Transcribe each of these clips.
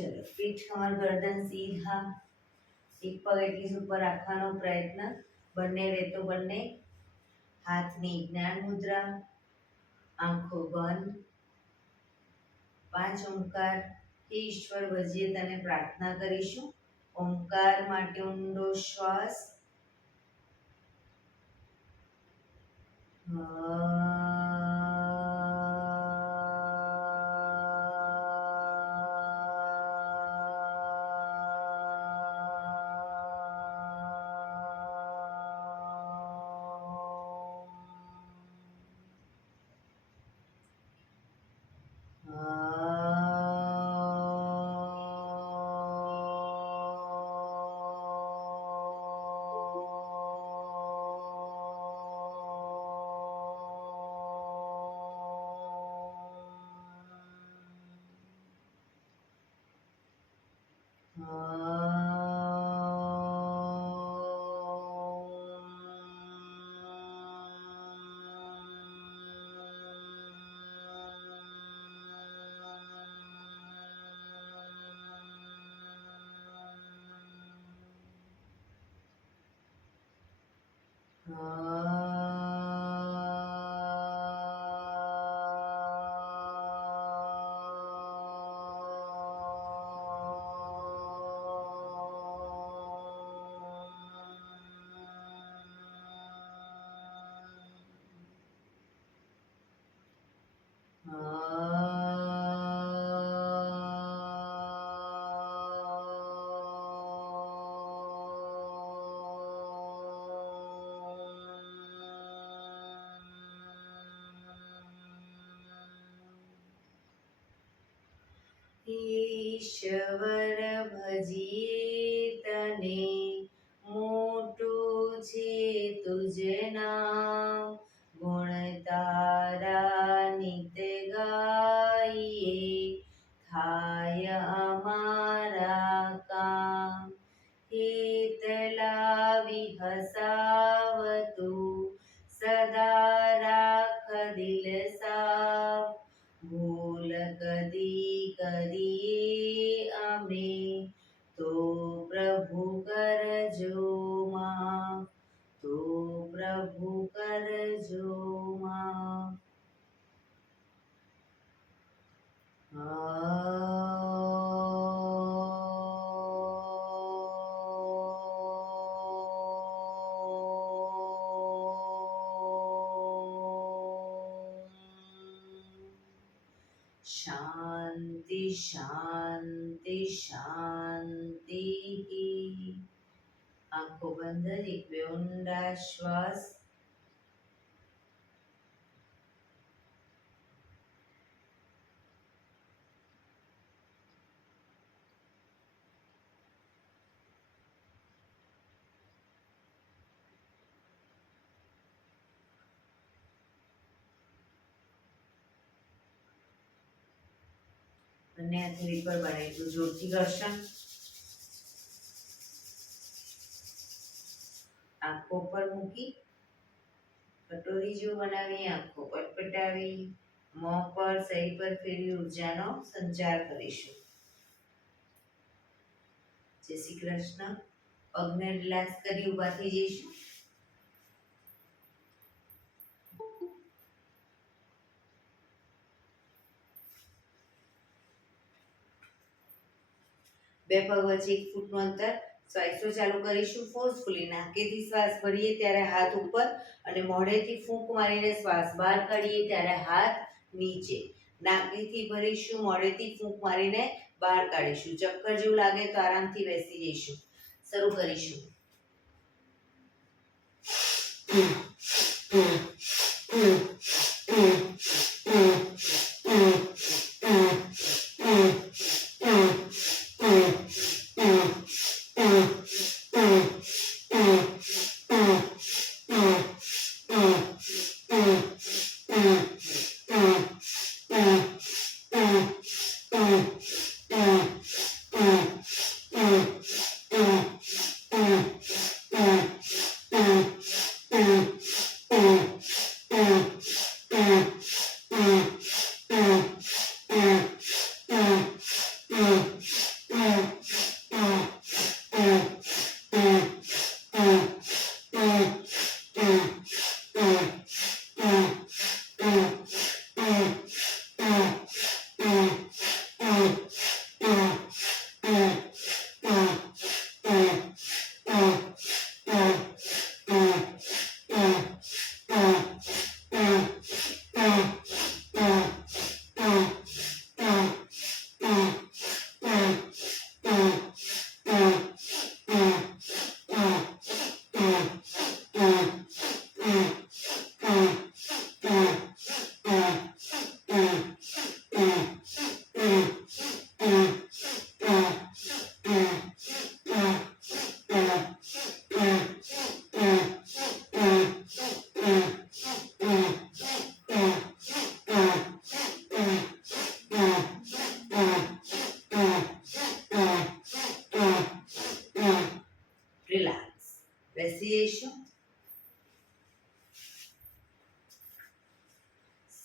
ચલો, પીઠ કમર ગરદન સીધા, એક પગ એટલી ઉપર રાખવાનો પ્રયત્ન, બંને રેતો બંને, હાથની જ્ઞાન મુદ્રા, આંખો બંધ, 5 ઓમકાર હે ઈશ્વર ભજીએ તને પ્રાર્થના કરીશું. ઓમકાર માટે ઊંડો શ્વાસ. ઈશ્વર ભજીએ તને, મોટું છે તુજ નામ, ગુણ તારા નિત ગાઈએ, થાય અમારા કામ. હેત લાવી હસાવતું, સદા રાખ દિલ સાફ, ભૂલ કદી કરીએ અમે, તો પ્રભુ કરજો માફ, તો પ્રભુ કરજો માફ. શાંતિ શાંતિ શાંતિ. આંખો બંધ, એક બે ઊંડા શ્વાસ. બંને હાથની પર બનાવીશું જોરથી ઘર્ષણ. આંખો પર મૂકી કટોરી જેવું બનાવી, આંખો પટપટાવી, મોં પર શરીર પર ફેરવી ઉર્જાનો સંચાર કરીશું. જય શ્રી કૃષ્ણ. પગને રિલેક્સ કરી ઊભા થઈ જઈશું. બે પગ વચ્ચે 1 ફૂટનું અંતર. શ્વાસો ચાલુ કરીશું. ફોર્સફુલી નાકેથી શ્વાસ ભરીએ ત્યારે હાથ ઉપર અને મોઢેથી ફૂંક મારીને શ્વાસ બહાર કાઢીએ ત્યારે હાથ નીચે. નાકેથી ભરીશું, મોઢેથી ફૂંક મારીને બહાર કાઢીશું. ચક્કર જેવું લાગે તો આરામથી બેસી જઈશું. શરૂ કરીશું.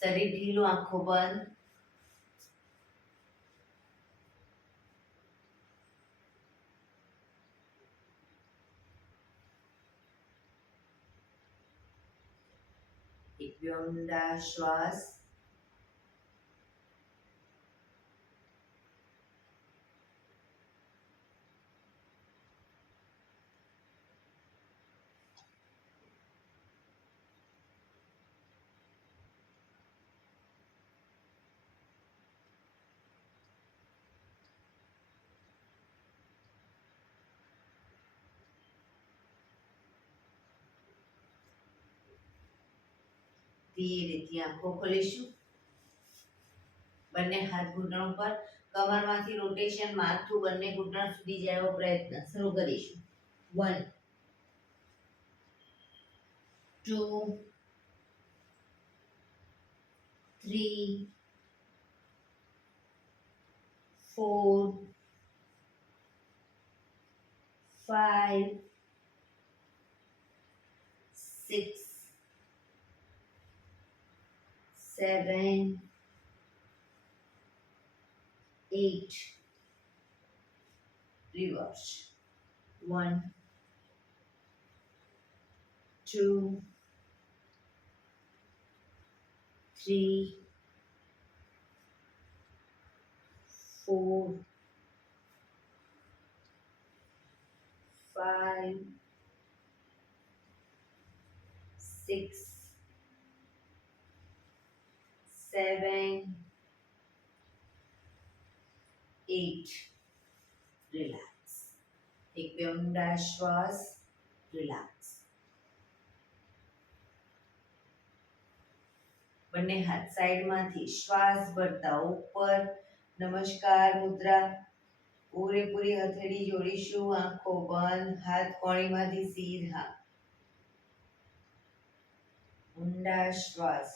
શરીર ઢીલું, આંખો બંધ. એક બે ઊંડા શ્વાસ. ધીરેથી આંખો ખોલીશું. બંને હાથ ઘૂંટણ પર, કમરમાંથી રોટેશન, માથું બંને ઘૂંટણ સુધી જાય એવો પ્રયત્ન. શરૂ કરીશું. 1 2 3 4 5 6 7 8. Reverse. 1 2 3 4 5 6 7 8. Relax. એક બે ઊંડા શ્વાસ. રિલેક્સ. બંને હાથ સાઈડમાંથી શ્વાસ ભરતા ઉપર. નમસ્કાર મુદ્રા. પૂરેપૂરી હથેળી જોડીશું. આંખો બંધ. હાથ કોણીમાંથી સીધા. ઊંડા શ્વાસ.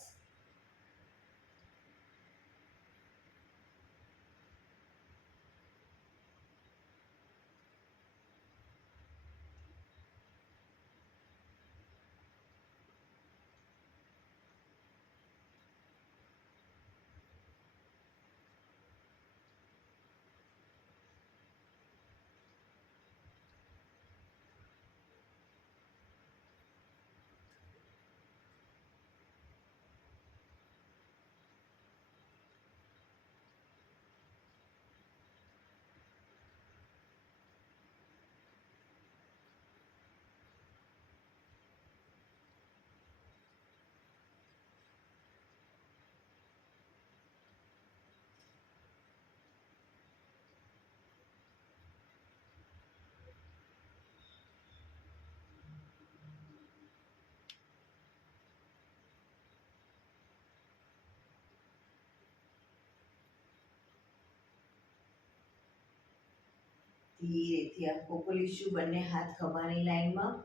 ધીરેથી આંખો ખોલીશું. બંને હાથ ખભાની લાઈનમાં.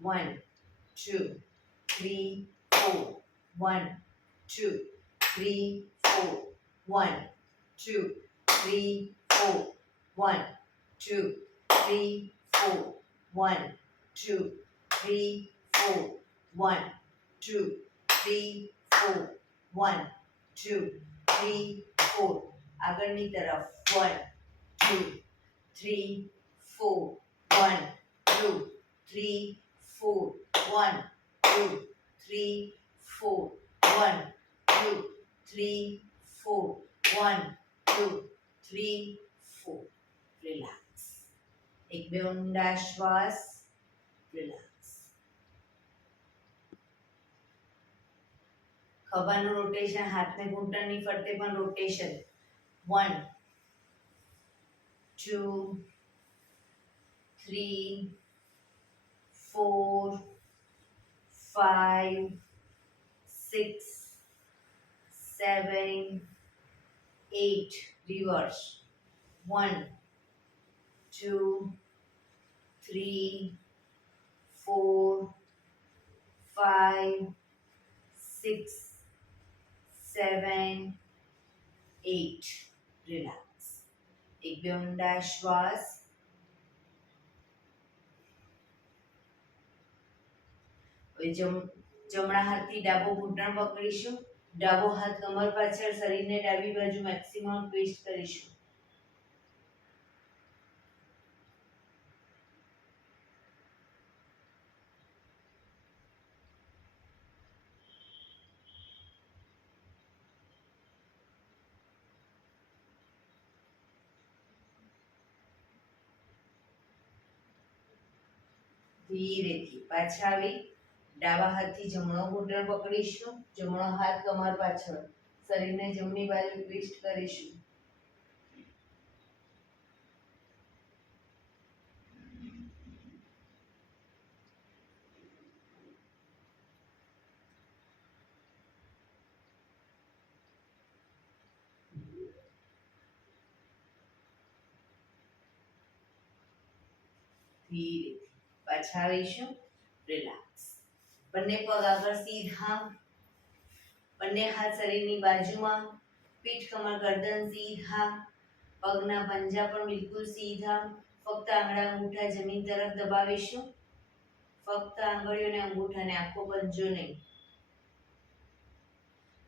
1 2 3 4 1 2 3 4 1 2 3 4 1 2 3 4 1 2 3 4 1 2 3 4 1 2 3 4. આગળની તરફ. 1 2 3 4 1 2 3 4 1 2 3 4 1 2 3 4 1 2 3 4. રિલેક્સ. એક બે ઊંડા શ્વાસ. રિલેક્સ. ખભાનું રોટેશન, હાથને ઘૂંટણની ફરતે પણ રોટેશન. 1 2 3 4 5 6 7 8. Reverse. 1 2 3 4 5 6 7 8. Relax. એક બે ઊંડા શ્વાસ. હવે જમણા હાથથી ડાબો ઘૂંટણ પકડીશું. ડાબો હાથ કમર પાછળ, શરીરને ડાબી બાજુ મેક્સિમમ ટ્વિસ્ટ કરીશું. ધીરેથી પાછા આવી ડાબા હાથથી જમણો ઘૂંટણ પકડીશું, જમણો હાથ કમર પાછળ, શરીરને જમણી બાજુ ટ્વિસ્ટ કરીશું. ધીરેથી પાછા આવીશું. રિલેક્સ. બંને પગ આગળ સીધા, બંને હાથ શરીરની બાજુમાં, પીઠ કમર ગરદન સીધા, પગના પંજા પણ બિલકુલ સીધા. ફક્ત આંગળા અંગૂઠા જમીન તરફ દબાવીશું. ફક્ત આંગળીઓને અંગૂઠાને આખો પંજો નહીં.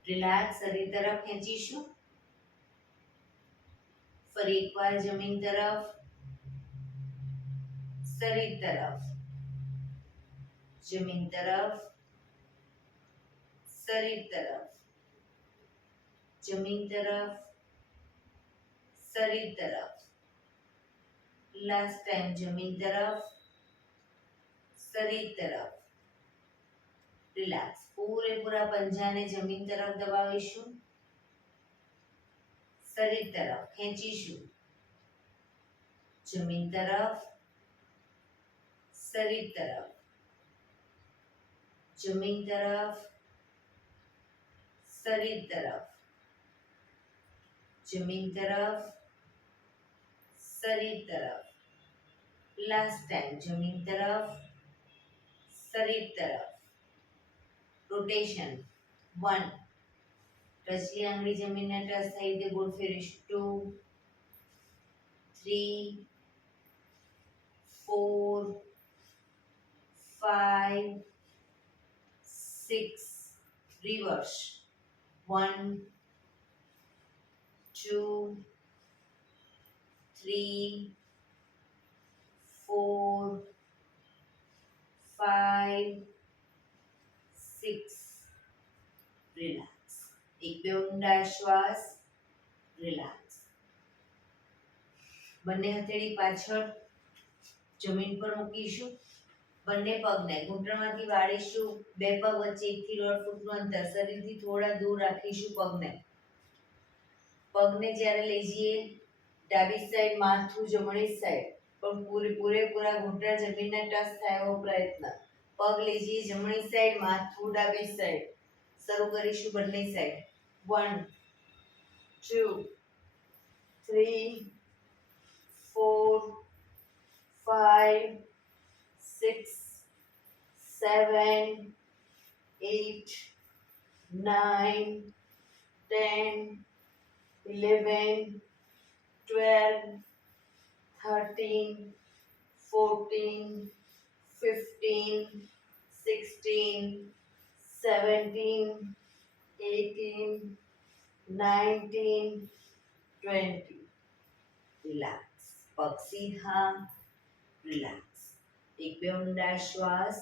રિલેક્સ. શરીર તરફ ખેંચીશું. ફરી એકવાર જમીન તરફ, શરીર તરફ, જમીન તરફ, શરીર તરફ, જમીન તરફ, શરીર તરફ. લાસ્ટ ટાઈમ જમીન તરફ, શરીર તરફ. રિલેક્સ. પૂરેપૂરા પંજાને જમીન તરફ દબાવીશું. શરીર તરફ ખેંચીશું. જમીન તરફ, શરીર તરફ, જમીન તરફ, શરીર તરફ, જમીન તરફ, શરીર તરફ. લાસ્ટ ટાઈમ જમીન તરફ, શરીર તરફ. રોટેશન 1. ટચલી આંગળી જમીનને ટચ થઈ રીતે ગોળ ફેરીશું. 2, 3, 4, 5, 6. રિવર્સ. 1, 2, 3, 4, 5, 6. રિલેક્સ. એક બે ઊંડા શ્વાસ. રિલેક્સ. બંને હથેળી પાછળ જમીન પર મૂકીશું. બંને પગને ઘૂંટણમાંથી વાળીશું. બે પગ વચ્ચે 1 થી 1.5 ફૂટનું અંતર, શરીરથી થોડા દૂર રાખીશું પગને. પગને જ્યારે લઈ જઈએ ડાબી સાઈડ, માથું જમણી સાઈડ, પણ પૂરેપૂરા ઘૂંટણ જમીનને ટચ થાય એવો પ્રયત્ન. પગ લઈ જઈએ જમણી સાઈડ, માથું ડાબી સાઈડ. શરૂ કરીશું બંને સાઈડ. 1, 2, 3, 4, 5, 6, 7, 8, 9, 10, 11, 12, 13, 14, 15, 16, 17, 18, 19, 20. રિલેક્સ. પગ સીધા. રિલેક્સ. એક બે ઊંડા શ્વાસ.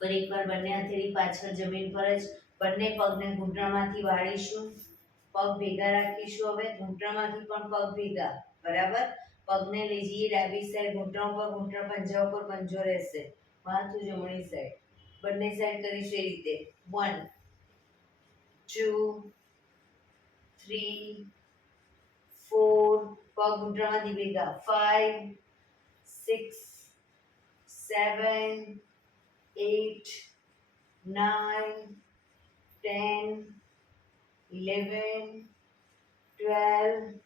ફરી એકવાર બંને હથેળી પાછળ જમીન પર જ, બંને પગને ઘૂંટણમાંથી વાળીશું. પગ ભેગા રાખીશું. હવે ઘૂંટણમાંથી પણ પગ ભેગા. બરાબર. પગને લઈ જઈએ ડાબી સાઈડ, ઘૂંટણ પર, ઘૂંટણ પંજા ઉપર પંજો રહેશે. માથું જમણી સાઈડ. બંને સાઈડ કરીશું એ રીતે. 1, 2, 3, 4. પગ ઘૂંટણમાંથી ભેગા. 5, 6, 7, 8, 9, 10, 11, 12,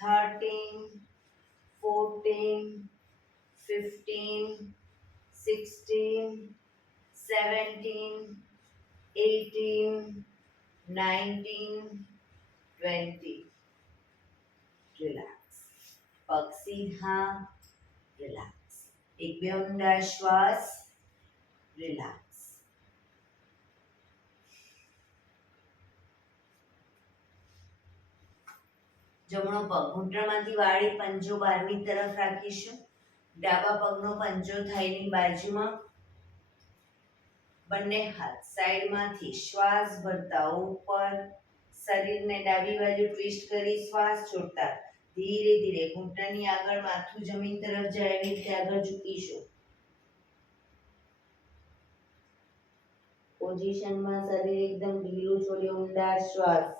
13, 14, 15, 16, 17, 18, 19, 20. રિલેક્સ. પગ સીધા. રિલેક્સ. એક બે ઊંડા શ્વાસ, રિલેક્સ. જમણો પગ ઘૂંટણમાંથી વાળી પંજો બહારની તરફ રાખીશું. ડાબા પગનો પંજો થાઈની બાજુમાં. બંને હાથ સાઈડમાંથી શ્વાસ ભરતા ઉપર. શરીરને ડાબી બાજુ ટ્વિસ્ટ કરી શ્વાસ છોડતા ધીરે ધીરે ઘૂંટણની આગળ માથું જમીન તરફ જાય એવી રીતે આગળ ઝૂકીશું. પોઝિશનમાં શરીર એકદમ ઢીલું છોડી ઊંડા શ્વાસ.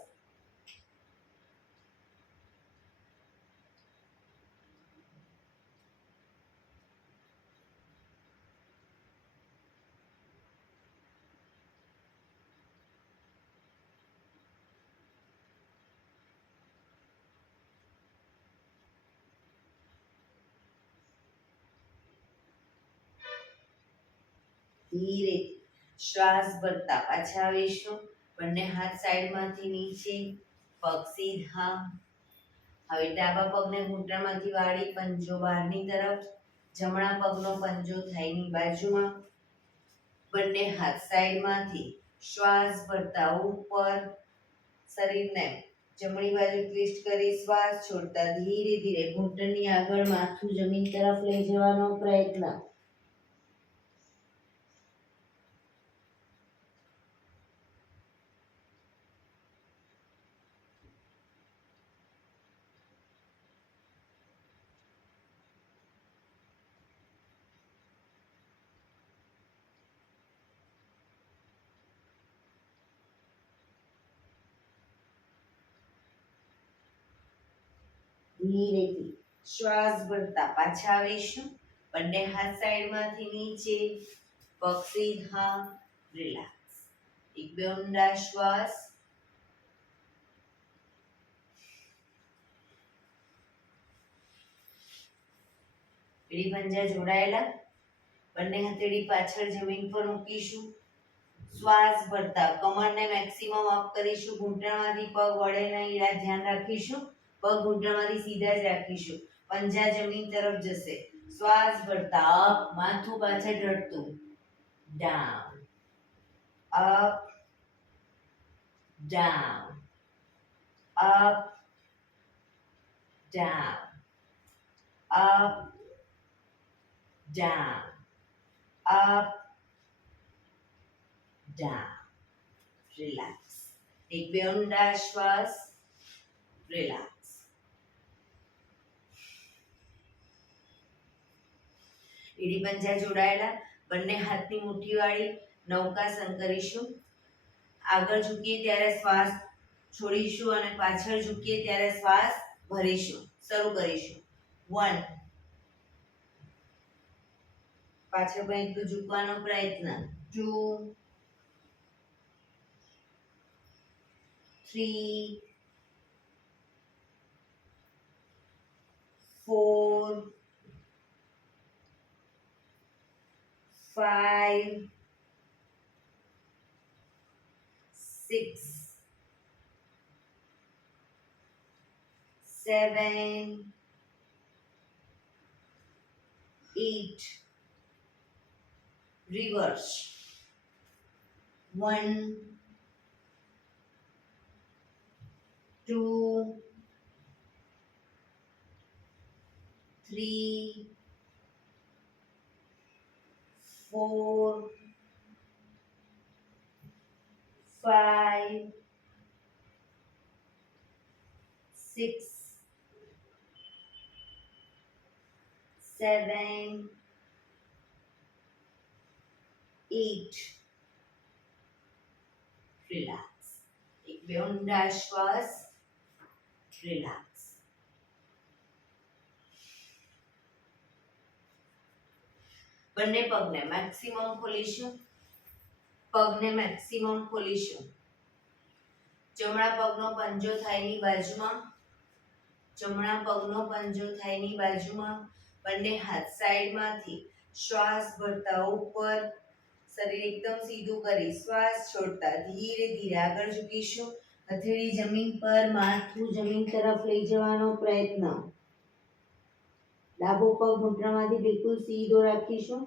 ધીરે શ્વાસ ભરતા પાછા આવીશું. બંને હાથ સાઈડમાંથી નીચે, પગ સીધા. હવે ડાબા પગને ઘૂંટણમાંથી વાળી પંજો બહારની તરફ. જમણા પગનો પંજો થાઈની બાજુમાં. બંને હાથ સાઈડમાંથી શ્વાસ ભરતા ઉપર. શરીરને જમણી બાજુ ટ્વિસ્ટ કરી શ્વાસ છોડતા ધીરે ધીરે ઘૂંટણની આગળ માથું જમીન તરફ લઈ જવાનો પ્રયત્ન. ધીરેથી શ્વાસ ભરતા પાછા આવીશું. બંને હાથ સાઈડમાંથી નીચે, પગ સીધા, રિલેક્સ. એક બે ઊંડા શ્વાસ. એડી પંજા જોડાયેલા. બંને હથેળી પાછળ જમીન પર મૂકીશું. શ્વાસ ભરતા કમરને મેક્સિમમ અપ કરીશું. ઘૂંટણમાંથી પગ વળે નહીં એના ધ્યાન રાખીશું. પગ ઘૂંટણમાંથી સીધા જ રાખીશું. પંજા જમીન તરફ જશે. શ્વાસ ભરતા અપ, માથું પાછળ ઢળતું. Down, up, down, up, down, up, down, up, down. Relax. એક બે ઊંડા શ્વાસ. રિલેક્સ. એડી પંજા જોડાયેલા. બંને હાથની મુઠ્ઠી વાળી નૌકાસન કરીશું. આગળ ઝૂકીએ ત્યારે શ્વાસ છોડીશું અને પાછળ ઝૂકીએ ત્યારે શ્વાસ ભરીશું. શરૂ કરીશું. 1. પાછળ પણ એટલું ઝૂકવાનો પ્રયત્ન. 2, 3, 4, 5, 6, 7, 8. Reverse. 1, 2, 3, 4, 5, 6, 7, 8. રિલેક્સ. એક બે ઊંડા શ્વાસ. રિલેક્સ. બંને પગને મેક્સિમમ ખોલીશું. પગને મેક્સિમમ ખોલીશું. જમણા પગનો પંજો થાઈની બાજુમાં. જમણા પગનો પંજો થાઈની બાજુમાં. બંને હાથ સાઈડમાંથી શ્વાસ ભરતા ઉપર. શરીર એકદમ સીધું કરી શ્વાસ છોડતા ધીરે ધીરે આગળ ઝૂકીશું. હથેળી જમીન પર, માથું જમીન તરફ લઈ જવાનો પ્રયત્ન. ડાબો પગ ઘૂંટણમાંથી બિલકુલ સીધો રાખીશું.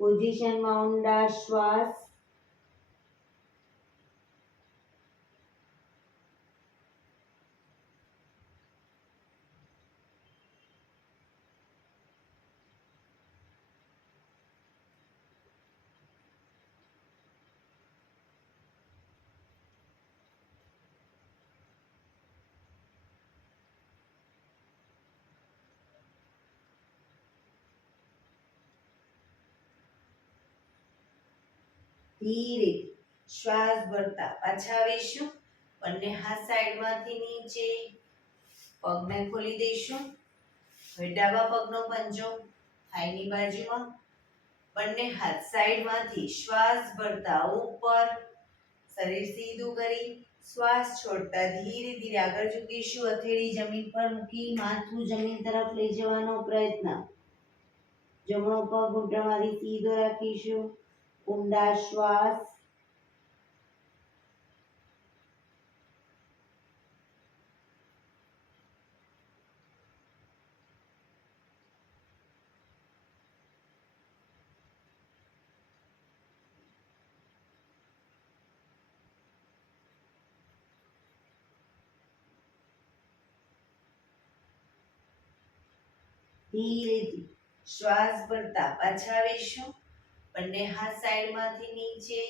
પોઝિશનમાં ઊંડા શ્વાસ. ધીરે શ્વાસ ભરતા પાછા આવીશું. બંને હાથ સાઈડમાંથી નીચે. પગને ખોલી દઈશું. હવે ડાબા પગનો પંજો થાઈની બાજુમાં. બંને હાથ સાઈડમાંથી શ્વાસ ભરતા ઉપર. શરીર સીધું કરી શ્વાસ છોડતા ધીરે ધીરે આગળ ઝૂકીશું. હથેળી જમીન પર મૂકી માથું જમીન તરફ લઈ જવાનો પ્રયત્ન. જમણો પગ ઘૂંટણમાંથી સીધો રાખીશું. ઊંડા શ્વાસ. ધીરેથી શ્વાસ ભરતા પાછા આવીશું. બંને હાથ સાઈડમાંથી નીચે.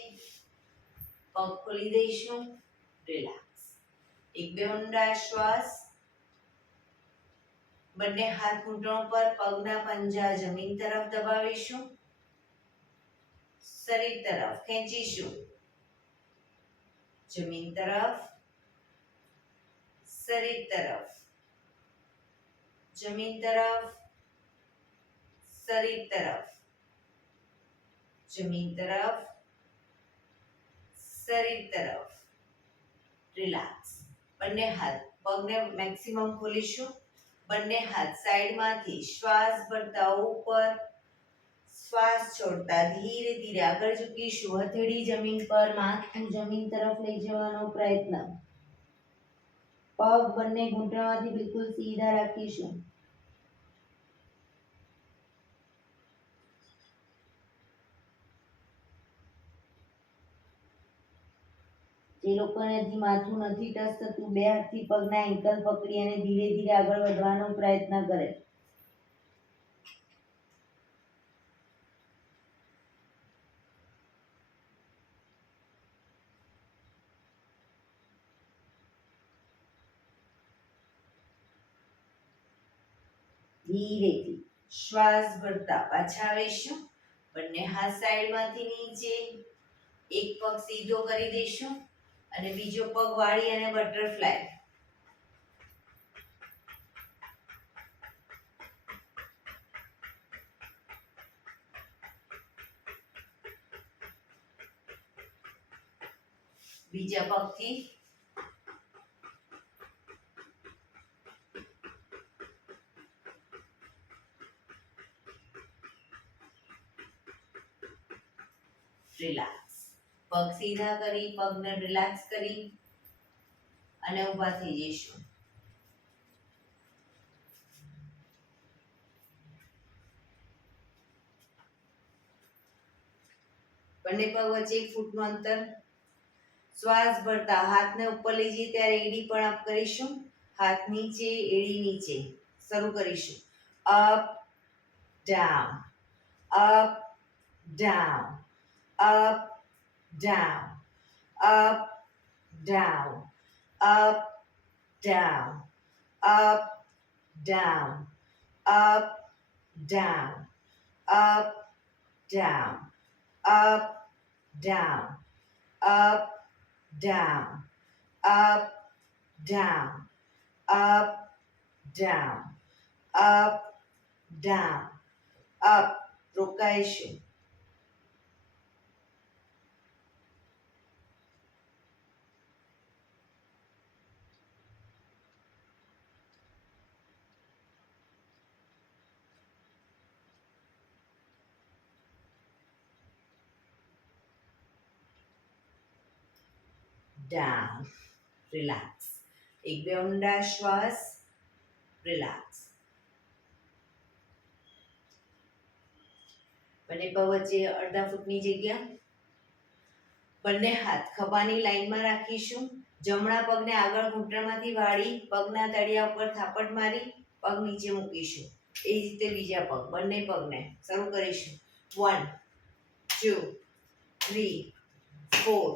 પગ ખોલી દઈશું. રિલેક્સ. એક બે ઊંડા શ્વાસ. બંને હાથ ઘૂંટણો પર, પગના પંજા જમીન તરફ દબાવીશું. શરીર તરફ ખેંચીશું. જમીન તરફ, શરીર તરફ, જમીન તરફ, શરીર તરફ, જમીન તરફ, શરીર તરફ. રિલેક્સ. બંને હાથ પગને મેક્સિમમ ખોલીશું. બંને હાથ સાઈડમાંથી શ્વાસ ભરતા ઉપર. શ્વાસ છોડતા ધીરે ધીરે આગળ ઝૂકીશું. હથેળી જમીન પર, માથું જમીન તરફ લઈ જવાનો પ્રયત્ન. પગ બંને ઘૂંટણમાંથી બિલકુલ સીધા રાખીશું. જે લોકોને હજી માથું નથી ટચ થતું, બે હાથથી પગના એન્કલ પકડી અને ધીરે ધીરે આગળ વધવાનો પ્રયત્ન કરે. ધીરેથી શ્વાસ ભરતા પાછા આવીશું. બંને હાથ સાઈડમાંથી નીચે. એક પગ સીધો કરી દઈશું અને બીજો પગ વાળી અને બટરફ્લાય. બીજા પગથી રિલેક્સ. પગ સીધા કરી, પગને રિલેક્સ કરી અને ઊભા થઈ જઈશું. બંને પગ વચ્ચે 1 ફૂટનું અંતર. શ્વાસ ભરતા હાથને ઉપર લઈ જઈએ ત્યારે એડી પણ અપ કરીશું. હાથ નીચે, એડી નીચે. શરૂ કરીશું. Up down, up down, up down, up down, up down, up down, up down, up down, up, down, up, down, up, down, up, down, up, down, up. રોકાઈશું. down, relax. એક બે ઊંડા શ્વાસ. રિલેક્સ. બંને પગ વચ્ચે અડધા ફૂટની જગ્યા. બંને હાથ ખભાની લાઈનમાં રાખીશું. જમણા પગને આગળ ઘૂંટણમાંથી વાળી પગના તળિયા ઉપર થાપટ મારી પગ નીચે મૂકીશું. એ જ રીતે બીજા પગ, બંને પગને શરૂ કરીશું. 1 2 3 4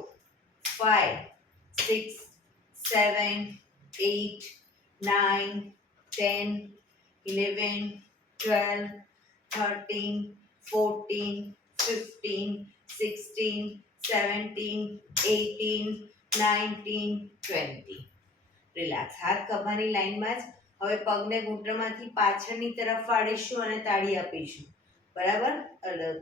5 6 7 8 9 10 11 12 13 14 15 16 17 18 19 20. રિલેક્સ. હાથ ખભાની લાઈનમાં જ. હવે પગને ઘૂંટણમાંથી પાછળની તરફ વાળીશું અને તાળી આપીશું. બરાબર,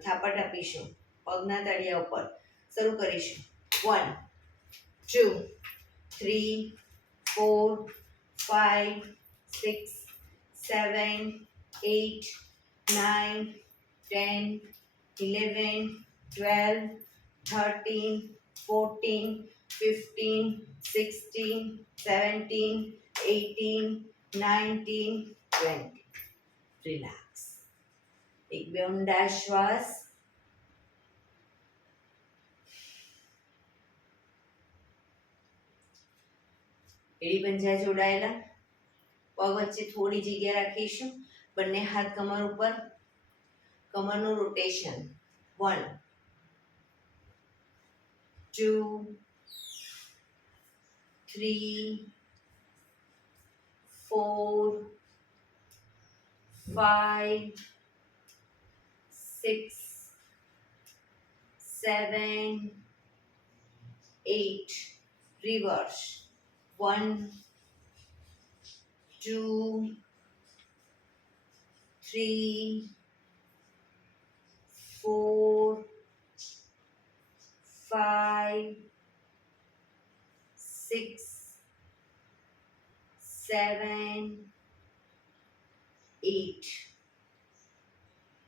થાપટ આપીશું પગના તળિયા ઉપર. શરૂ કરીશું. 1 2 3 4 5 6 7 8 9 10 11 12 13 14 15 16 17 18 19 20. રિલેક્સ. એક બે ઊંડા શ્વાસ. એડી પંજા જોડાયેલા. પગ વચ્ચે થોડી જગ્યા રાખીશું. બંને હાથ કમર ઉપર. કમરનું રોટેશન. 1 2 3 4 5 6 7 8. Reverse. 1 2 3 4 5 6 7 8.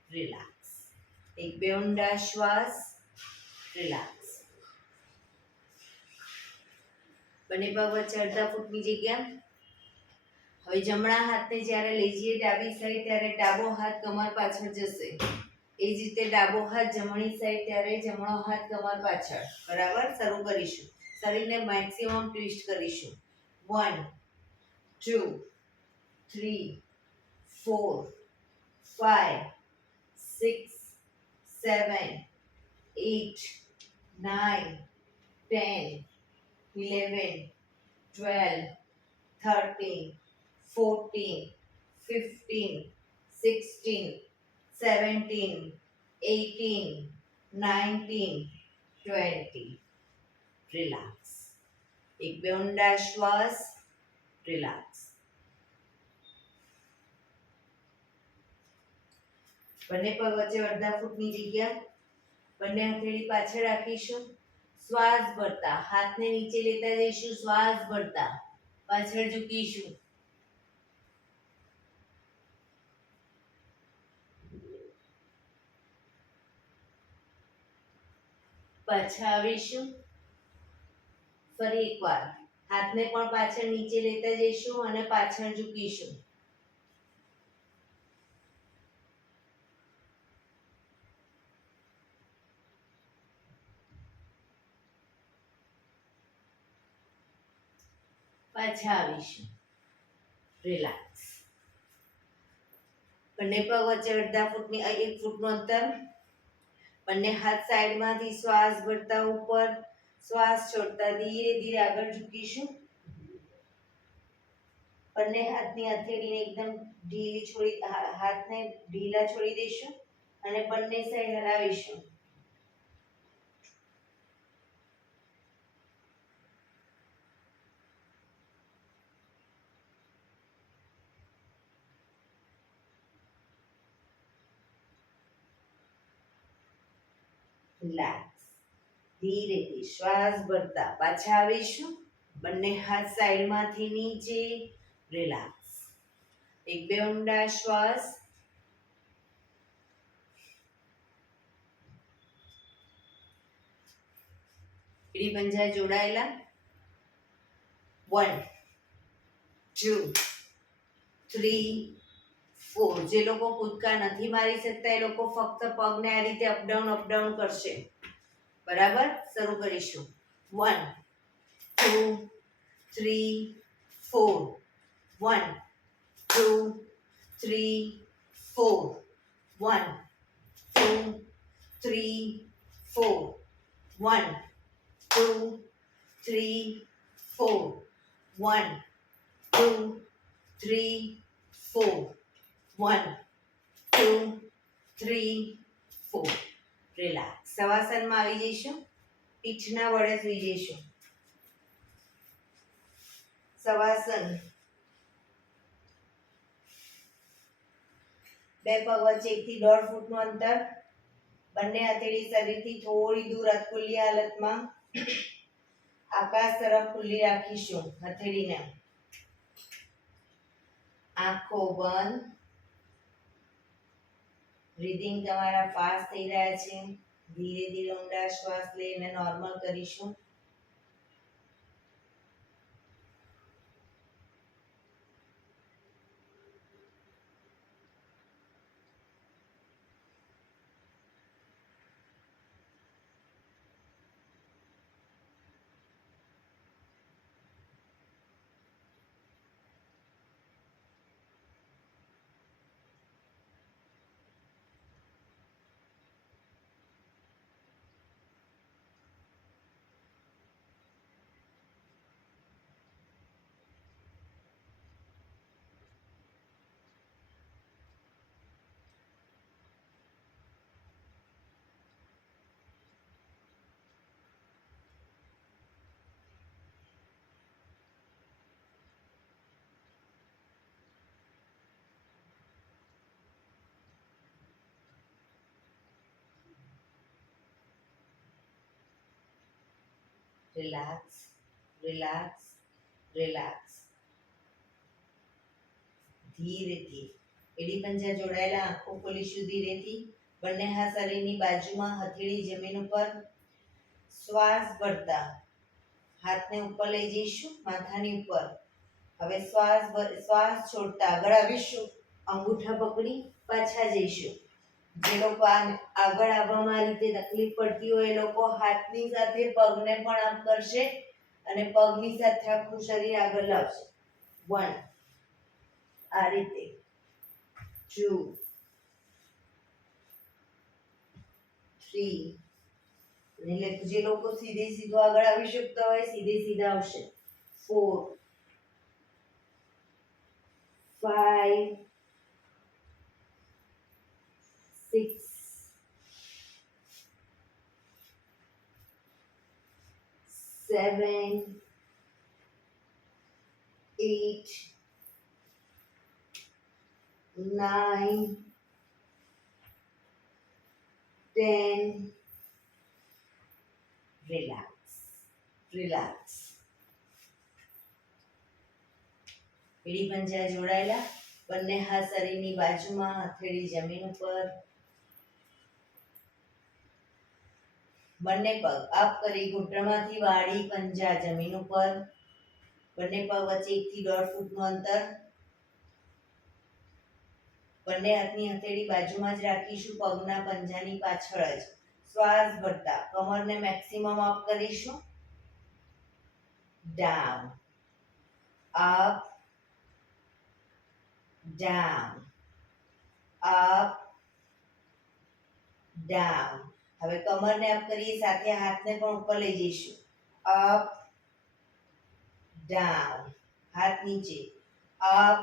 રિલેક્સ. એક બે ઊંડા શ્વાસ. રિલેક્સ. બંને પગ વચ્ચે અડધા ફૂટની જગ્યા. હવે જમણા હાથને જ્યારે લઈ જઈએ ડાબી સાઈડ ત્યારે ડાબો હાથ કમર પાછળ જશે. એ જ રીતે ડાબો હાથ જમણી સાઈડ ત્યારે જમણો હાથ કમર પાછળ. બરાબર, શરૂ કરીશું. શરીરને મેક્સિમમ ટ્વિસ્ટ કરીશું. 1 2 3 4 5 6 7 8 9 10 11 12 13 14 15 16 17 18 19 20. રિલેક્સ. એક બે ઊંડા શ્વાસ. રિલેક્સ. બંને પગ વચ્ચે અડધા ફૂટની જગ્યા. બંને હથેળી પાછળ રાખીશું. શ્વાસ ભરતા હાથને નીચે લેતા જઈશું. શ્વાસ ભરતા પાછળ ઝૂકીશું. પાછા આવીશું. ફરી એકવાર હાથને પણ પાછળ નીચે લેતા જઈશું અને પાછળ ઝૂકીશું. પાછા આવીશું. રિલેક્સ. બંને પગ વચ્ચે અડધા ફૂટની 1 ફૂટનું અંતર. બંને હાથ સાઈડમાંથી શ્વાસ ભરતા ઉપર. શ્વાસ છોડતા ધીરે ધીરે આગળ ઝૂકીશું. બંને હાથની હથેળીને એકદમ ઢીલી છોડી હાથને ઢીલા છોડી દઈશું અને બંને સાઈડ હલાવીશું. રિલેક્સ. ધીરેથી શ્વાસ ભરતા પાછા આવીશું. બંને હાથ સાઈડમાંથી નીચે. રિલેક્સ. એક બે ઊંડા શ્વાસ. એડી પંજા જોડાયેલા. 1 2 3 4. જે લોકો કૂદકા નથી મારી શકતા એ લોકો ફક્ત પગને આ રીતે અપડાઉન કરશે. બરાબર, શરૂ કરીશું. 1 2 3 4. 1 2 3 4. 1 2 3 4. 1 2 3 4. 1 2 3 4. 1 2 3 4. રિલેક્સ. શવાસનમાં આવી જઈશું. પીઠના વડે સૂઈ જઈશું. શવાસન. બે પગ વચ્ચે 1 થી 1.5 ફૂટનું અંતર. બંને હથેળી શરીરથી થોડી દૂર અધખુલ્લી હાલતમાં આકાશ તરફ ખુલ્લી રાખીશું. હથેળીને આંખો બંધ. બ્રીધિંગ તમારા ફાસ્ટ થઈ રહ્યા છે. ધીરે ધીરે ઊંડા શ્વાસ લઈને નોર્મલ કરીશું. Relax, relax, relax. ધીરેથી એડી પંજા જોડાયેલા. આંખો ખોલીશું ધીરેથી. બંને હાથ શરીરની બાજુમાં, હથેળી જમીન ઉપર. શ્વાસ ભરતા હાથને ઉપર લઈ જઈશું, માથાની ઉપર. હવે શ્વાસ છોડતા આગળ આવીશું. અંગૂઠા પકડી પાછા જઈશું. જે લોકો આગળ આવવામાં આ રીતે તકલીફ પડતી હોય એ લોકો હાથની સાથે પગને પણ આમ કરશે અને પગની સાથે આખું શરીર આગળ લાવશે. 1 આ રીતે. 2 3. એટલે જે લોકો સીધે સીધો આગળ આવી શકતા હોય સીધે સીધા આવશે. 4 5 6 7 8 9 10. Relax, relax. એડી પંજા જોડાયેલા. બંને હાથ શરીરની બાજુમાં, હથેળી જમીન ઉપર. બંને પગ અપ કરી ઘૂંટણમાંથી વાળી પંજા જમીન ઉપર. બંને પગ વચ્ચે 1 થી 1.5 ફૂટનું અંતર. બંને હાથની હથેળી બાજુમાં જ રાખીશું, પગના પંજાની પાછળ જ. શ્વાસ ભરતા કમરને મેક્સિમમ અપ કરીશું. Down, up, down, up, down. હવે કમરને અપ કરીએ, સાથે હાથને પણ ઉપર લઈ જઈશું. Up, down. હાથ નીચે. Up,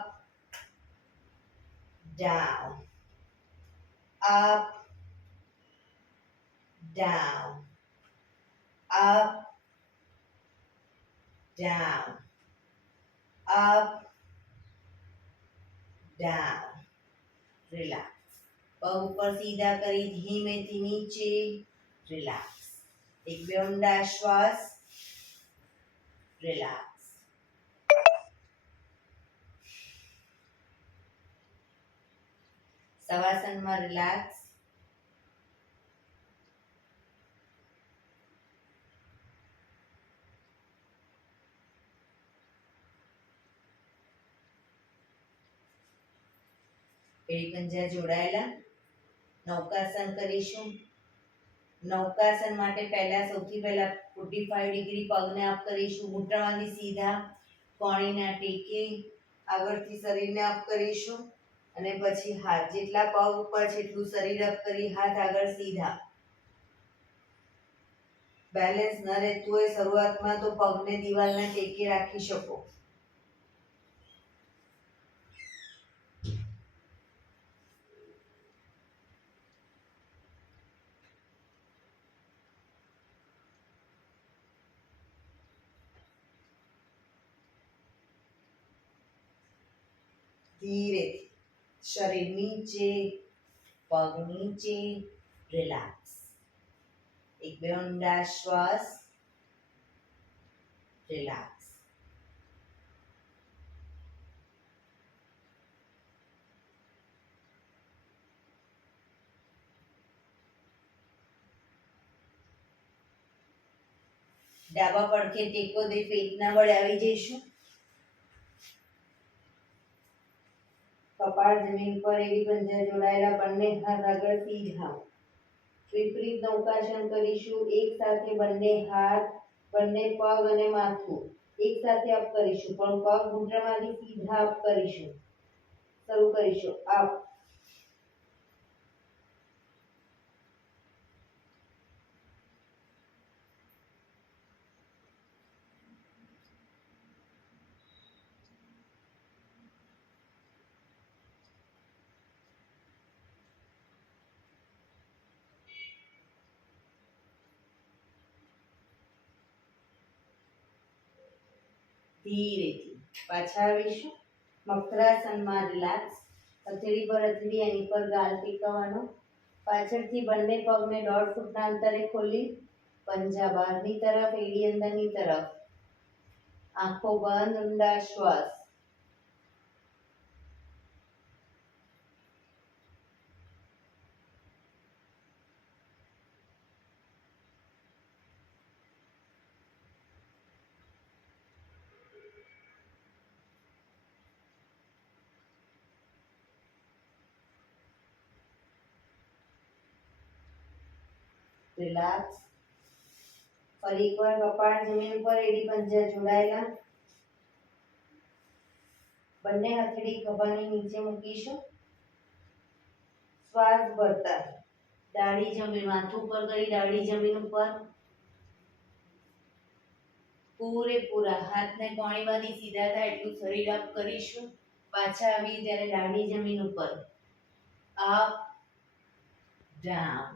down, up, down, up, down, up, down. Relax. પગ ઉપર સીધા કરી ધીમેથી નીચે. રિલેક્સ. એક બે ઊંડા શ્વાસ. રિલેક્સ. શવાસનમાં રિલેક્સ. એડી પંજા જોડાયેલા. નૌકાસન કરીશું. નૌકાસન માટે સૌથી પહેલા 45 ડિગ્રી પગને અપ કરીશું. ઘૂંટણમાંથી સીધા કોણીના ટેકે આગળથી શરીરને અપ કરીશું અને પછી હાથ જેટલા પગ ઉપર છે એટલું શરીર અપ કરી હાથ આગળ સીધા. બેલેન્સ ન રહેતું હોય શરૂઆતમાં તો પગને દિવાલના ટેકે રાખી શકો. ધીરેથી શરીર નીચે, પગ નીચે, રિલેક્સ. એક બે ઊંડા શ્વાસ, રિલેક્સ. ડાબા પડખે ટેકો દે પેટના બળે આવી જઈશું. કપાળ જમીન પર એડી પંજા જોડાયેલા, બંને હાથ આગળ સીધા. વિપરીત નૌકાસન કરીશું. એક સાથે બંને હાથ, બંને પગ અને માથું એક સાથે અપ કરીશું, પણ પગ ઘૂંટણમાંથી સીધા અપ કરીશું. શરૂ કરીશું. અપ, ધીરેથી પાછા આવીશું. મકરાસનમાં રિલેક્સ. હથેળી પર હથેળી, એની પર ગાલ ટેકવવાનો. પાછળથી બંને પગને 1.5 ફૂટના અંતરે ખોલી પંજા બહારની તરફ, એડી અંદરની તરફ. આંખો બંધ, ઊંડા શ્વાસ. રિલેક્સ. ફરી એકવાર કપાળ જમીન પર, એડી પંજા જોડાયેલા. બંને હથેળી ખભાની નીચે મૂકીશું. શ્વાસ ભરતા દાઢી જમીન, માથું ઉપર કરી દાઢી જમીન ઉપર. પૂરેપૂરા હાથને કોણીમાંથી સીધા થાય એટલું શરીર અપ કરીશું. પાછા આવી ત્યારે દાઢી જમીન ઉપર. Up, down,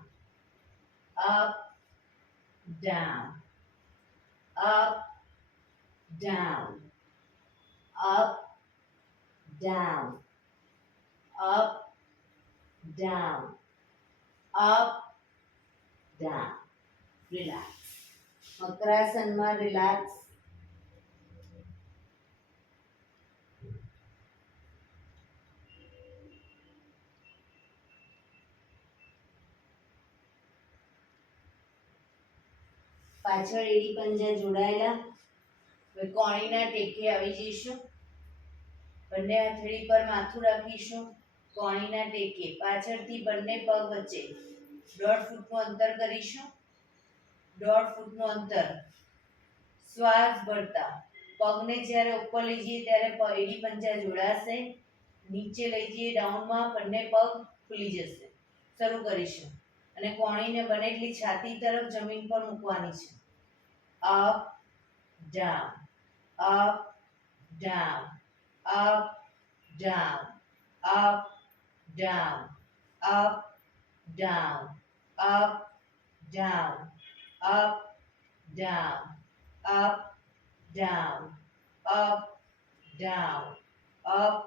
up, down, up, down, up, down, up, down, up, down. Relax. મકરાસનમાં રિલેક્સ. પાછળ એડી પંજા જોડાયેલા. હવે કોણીના ટેકે આવી જઈશું. બંને હથેળી પર માથું રાખીશું. કોણીના ટેકે પાછળથી બંને પગ વચ્ચે 1.5 ફૂટનું અંતર કરીશું. 1.5 ફૂટનું અંતર. શ્વાસ ભરતા પગને જ્યારે ઉપર લઈ જઈએ ત્યારે એડી પંજા જોડાશે. નીચે લઈ જઈએ ડાઉનમાં, બંને પગ ખુલી જશે. શરૂ કરીશું અને કોણીને બને એટલી છાતી તરફ જમીન પર મૂકવાની છે. Up, down, up, down, up, down, up, down, up, down, up, down, up, down, up, down, up, down, up,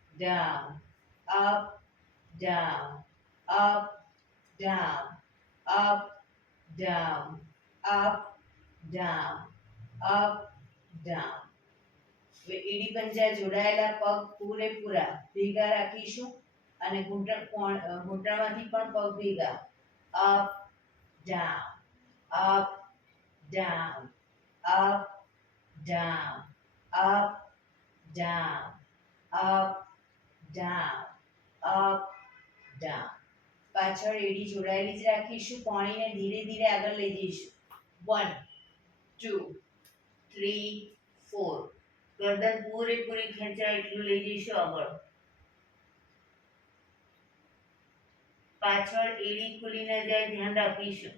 down, up, down, up, down, up, down, up, down, up, down. હવે એડી પંજા જોડાયેલા પગ પૂરેપૂરા ભેગા રાખીશું અને ઘૂંટણમાંથી પણ પગ ભેગા. Up, down, up, down, up, down, up, down, up, down, up down. પાછળ એડી જોડાયેલી જ રાખીશું. પાણીને ધીરે ધીરે આગળ લઈ જઈશું. 1 2 3 4. ગરદન પૂરેપૂરી ખેંચાય એટલું લઈ જઈશું આગળ. પાછળ એડી ખુલી ન જાય ધ્યાન રાખીશું.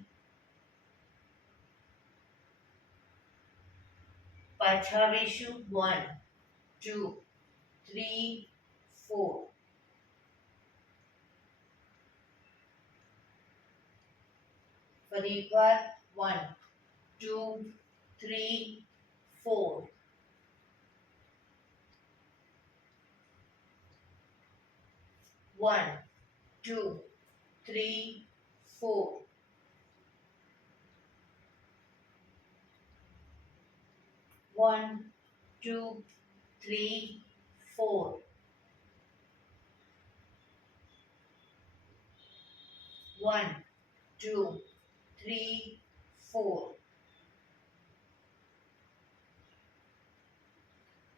પાછા આવીશું. 1 2 3 4. ફરી એકવાર 1 2 3 4. 1 2 3 4. 1 2 3 4. 1 2 3 4.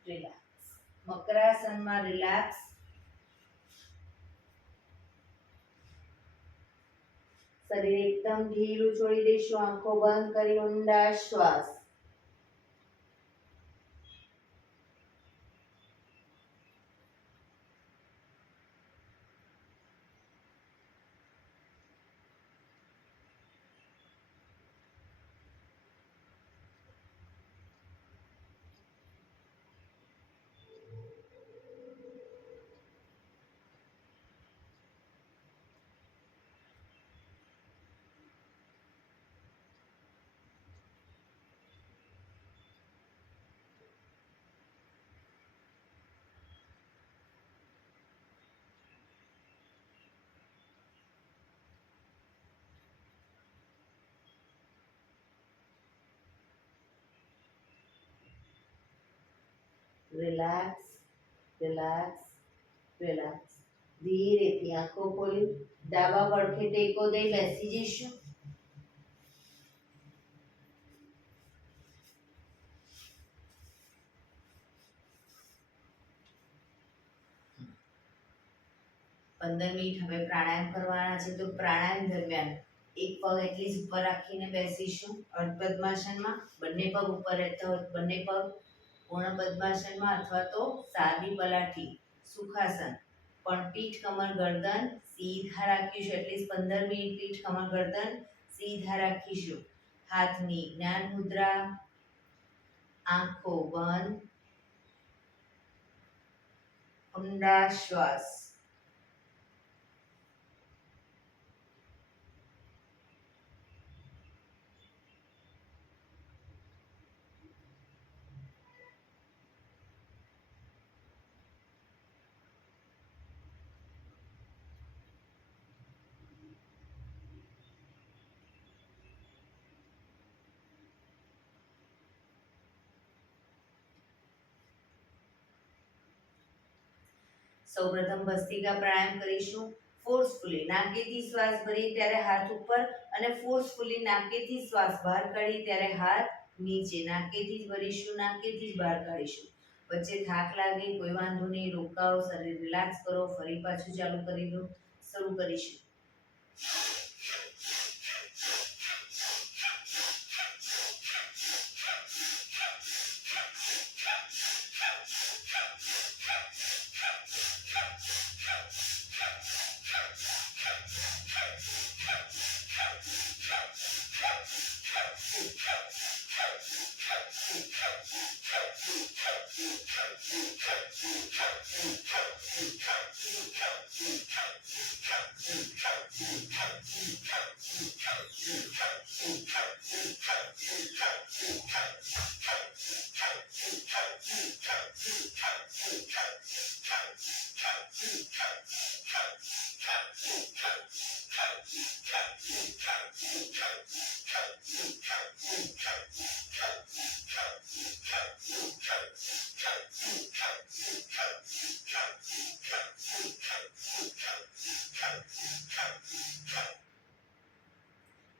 રિલેક્સ. મકરાસનમાં રિલેક્સ. શરીર એકદમ ઢીલું છોડી દઈશું. આંખો બંધ કરી ઊંડા શ્વાસ. Relax relax relax. ધીરેથી આંખો ખોલી ડાબા પડખે ટેકો દઈ બેસી જઈશું. પંદર મિનિટ હવે પ્રાણાયામ કરવાના છે. તો પ્રાણાયામ દરમિયાન એક પગ એટલી ઉપર રાખીને બેસીશું અર્ધ પદ્માસનમાં. બંને પગ ઉપર રહેતા હોય બંને પગ પૂર્ણ પદ્માસનમાં અથવા તો સાદી પલાઠી સુખાસન. પણ પીઠ કમર ગરદન સીધા રાખીશું. એટલીસ્ટ 15 મિનિટ પીઠ કમર ગરદન સીધા રાખીશું. હાથની જ્ઞાન મુદ્રા. આંખો બંધ. ઊંડા શ્વાસ. સૌપ્રથમ ભસ્ત્રિકા પ્રાણાયામ કરીશું. ફોર્સફુલી નાકેથી શ્વાસ ભરીએ ત્યારે હાથ ઉપર અને ફોર્સફુલી નાકેથી શ્વાસ બહાર કાઢીએ ત્યારે હાથ નીચે. નાકેથી જ ભરીશું, નાકેથી જ બહાર કાઢીશું. વચ્ચે થાક લાગે કોઈ વાંધો નહીં, રોકાઓ, શરીર રિલેક્સ કરો, ફરી પાછું ચાલુ કરી દો. શરૂ કરીશું.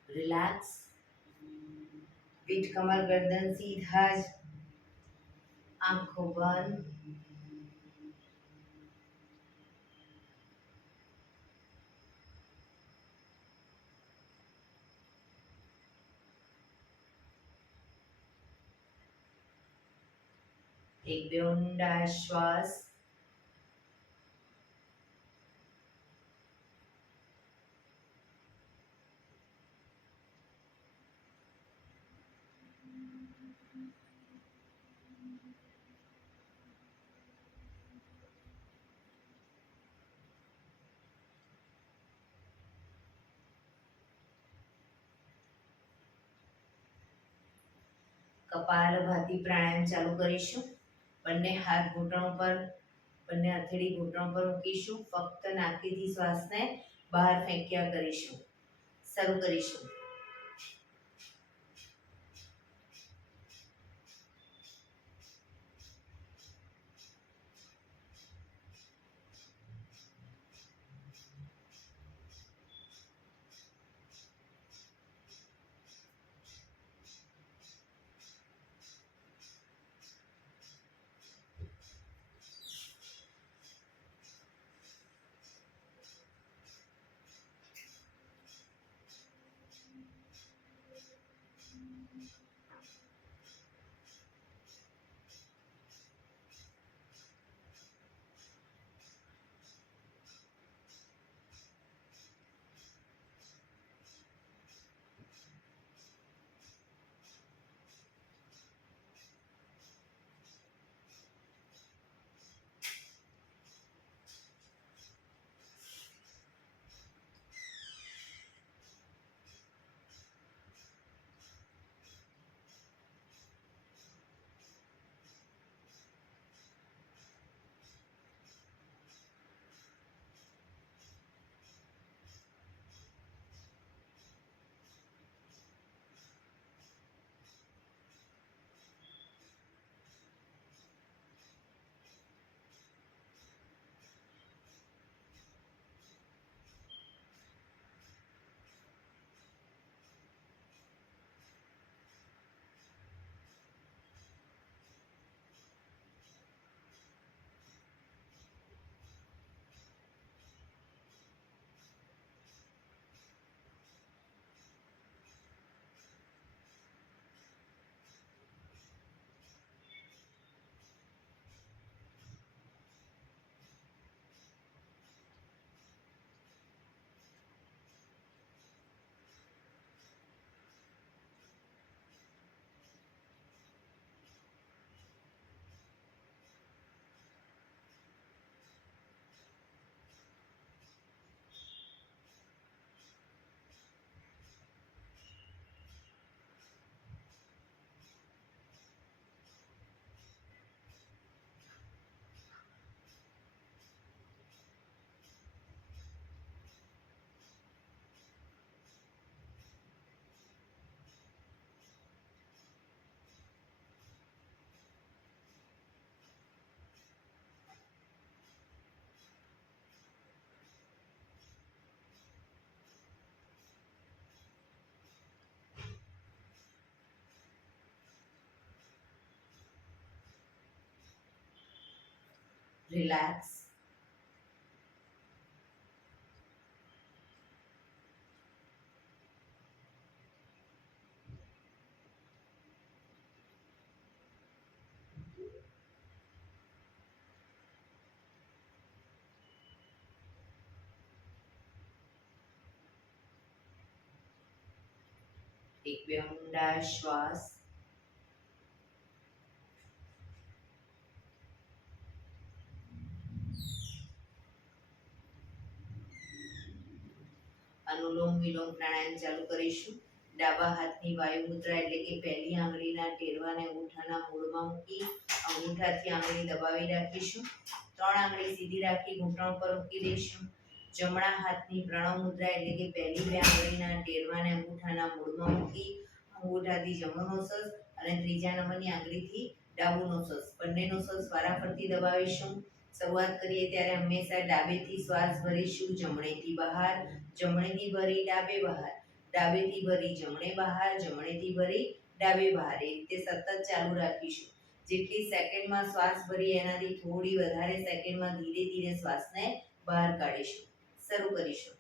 રિલેક્સ. પીઠ કમર ગરદન સીધા જ. આંખો બંધ. એક બે ઊંડા શ્વાસ. કપાલભાતી પ્રાણાયામ ચાલુ કરીશું. બંને હાથ ઘૂંટણો પર, બંને હથેળી ઘૂંટણો પર મૂકીશું. ફક્ત નાકીથી શ્વાસને બહાર ફેંક્યા કરીશું. શરૂ કરીશું. રિલેક્સ. એક બે ઊંડા શ્વાસ. અનુલોમ વિલોમ પ્રાણાયામ ચાલુ કરીશું. ડાબા હાથની વાયુ મુદ્રા એટલે કે પહેલી આંગળીના ટેરવાને અંગૂઠાના મૂળમાં મૂકી અંગૂઠાથી આંગળી દબાવી રાખીશું. 3 આંગળી સીધી રાખી ઘૂંટણ પર મૂકી દઈશું. જમણા હાથની પ્રણવ મુદ્રા એટલે કે પહેલી 2 આંગળીના ટેરવાને અંગૂઠાના મૂળમાં મૂકી અંગૂઠાથી જમણો નોસસ અને ત્રીજા નંબરની આંગળીથી ડાબુ નોસસ બંને નોસસ વારાફરતી દબાવીશું. શરૂઆત કરીએ ત્યારે હંમેશા ડાબેથી શ્વાસ ભરીશું, જમણેથી બહાર, જમણેથી ભરી ડાબે બહાર, ડાબેથી ભરી જમણે બહાર, જમણેથી ભરી ડાબે બહાર. એ રીતે સતત ચાલુ રાખીશું. જેટલી સેકન્ડમાં શ્વાસ ભરી એનાથી થોડી વધારે સેકન્ડમાં ધીરે ધીરે શ્વાસને બહાર કાઢીશું. શરૂ કરીશું.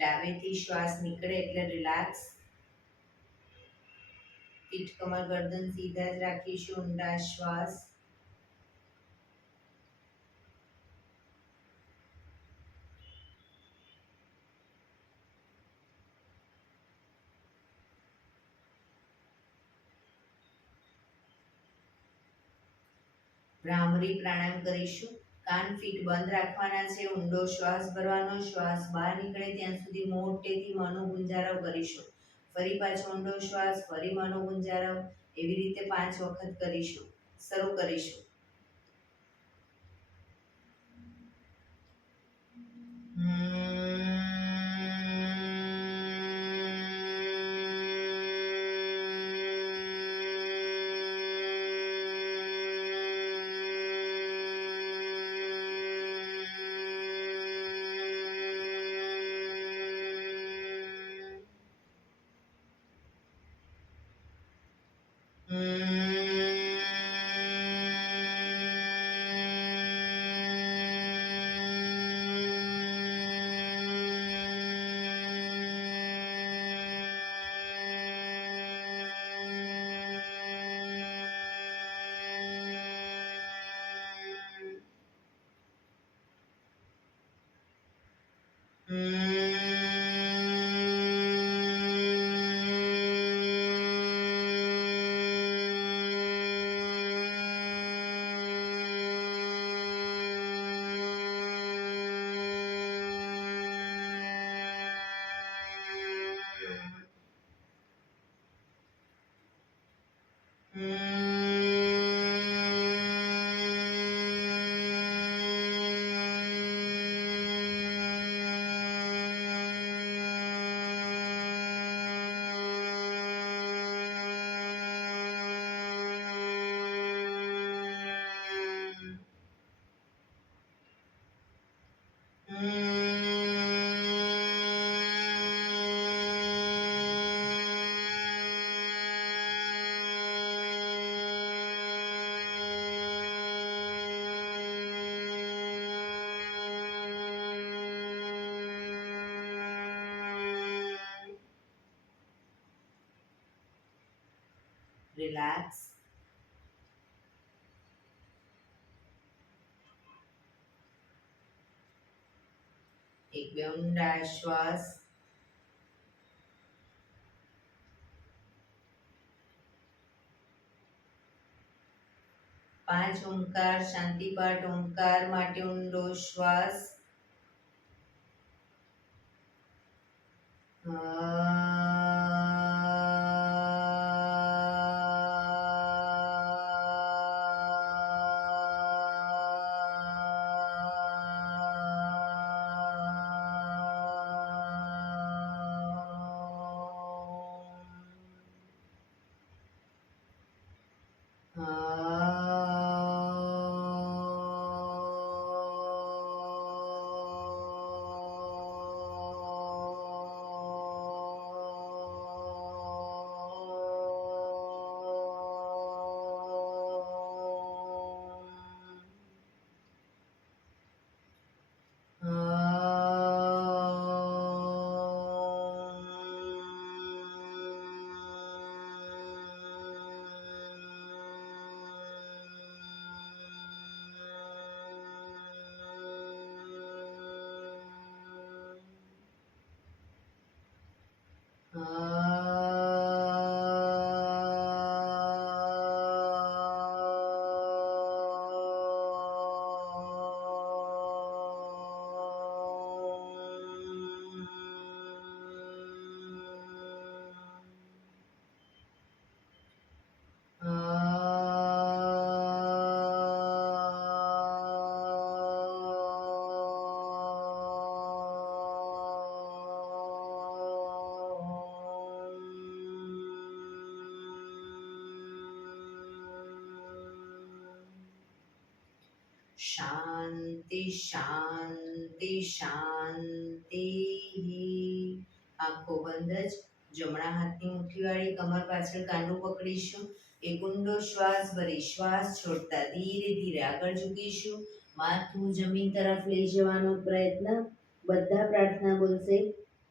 ડાબેથી શ્વાસ નીકળે એટલે રિલેક્સ. પીઠ કમર ગરદન સીધા જ રાખીશું. ઊંડા શ્વાસ. ભ્રામરી પ્રાણાયામ કરીશું. કાન ફીટ બંધ રાખવાના છે. ઊંડો શ્વાસ ભરવાનો. શ્વાસ બહાર નીકળે ત્યાં સુધી મોટેથી મોંનો ગુંજારવ કરીશું. ફરી પાછો ઊંડો શ્વાસ, ફરી મોંનો ગુંજારવ. એવી રીતે 5 વખત કરીશું. શરૂ કરીશું. રિલેક્સ. એક બે ઊંડા શ્વાસ. પાંચ ઓમકાર શાંતિ પાઠ. ઓમકાર માટે ઊંડો શ્વાસ. શાંતિ શાંતિ શાંતિ. આંખો બંધ જ. જમણા હાથની મુઠ્ઠીવાળી કમર પાછળ કાંડું પકડીશું. એક ઊંડો શ્વાસ ભરી શ્વાસ છોડતા ધીરે ધીરે આગળ ઝૂકીશું. માથું જમીન તરફ લઈ જવાનો પ્રયત્ન. બધા પ્રાર્થના બોલશે.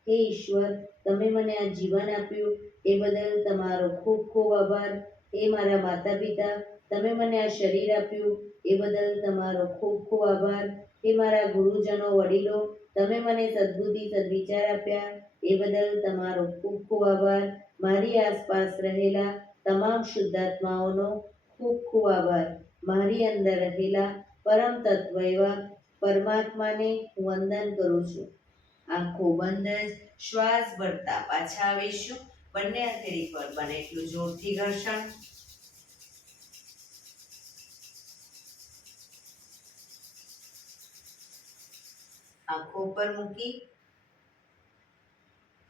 હે ઈશ્વર, તમે મને આ જીવન આપ્યું એ બદલ તમારો ખૂબ ખૂબ આભાર. હે મારા માતા પિતા, તમે મને આ શરીર આપ્યું એ બદલ તમારો ખૂબ ખૂબ આભાર. હે મારા ગુરુજનો વડીલો, તમે મને સદ્બુદ્ધિ સદવિચાર આપ્યા એ બદલ તમારો ખૂબ ખૂબ આભાર. મારી આસપાસ રહેલા તમામ શુદ્ધાત્માઓનો ખૂબ ખૂબ આભાર. મારી અંદર રહેલા પરમ તત્વ એવા પરમાત્માને હું વંદન કરું છું. આંખો બંધ જ શ્વાસ ભરતા પાછા આવીશું. બંને હથેળી પર બને એટલું જોરથી ઘર્ષણ. આંખો પર મૂકી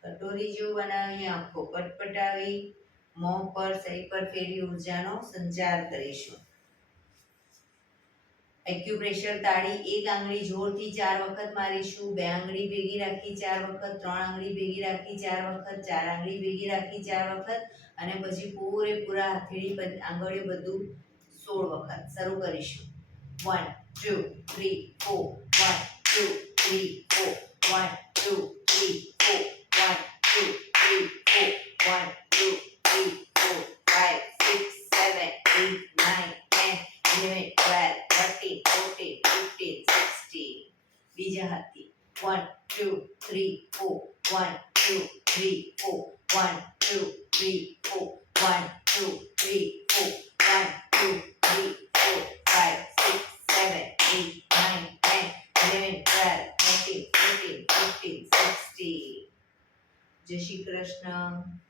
કટોરી જેવું બનાવી આંખો પટપટાવી મોં પર શરીર પર ફેરવી ઉર્જાનો સંચાર કરીશું. એક્યુપ્રેશર તાળી એક આંગળી જોરથી 4 વખત મારીશું. 2 આંગળી ભેગી રાખી 4 વખત, 3 આંગળી ભેગી રાખી 4 વખત, 4 આંગળી ભેગી રાખી 4 વખત અને પછી પૂરેપૂરા હથેળી આંગળીઓ બધું 16 વખત શરૂ કરીશું. 1 2 3 4 1 2 3 4 1 2 3 4 1 2 3 4 1 2 3 4 5 6 7 8 9 10 11 12 13 14 15 16. બીજા હાથથી 1 2 3 4 1 2 3 4 1 2 3 4 1 2 3 4 1 2 3 4 5 6 7 8 9 10 11 12 13 14 15 16. જય શ્રી કૃષ્ણ.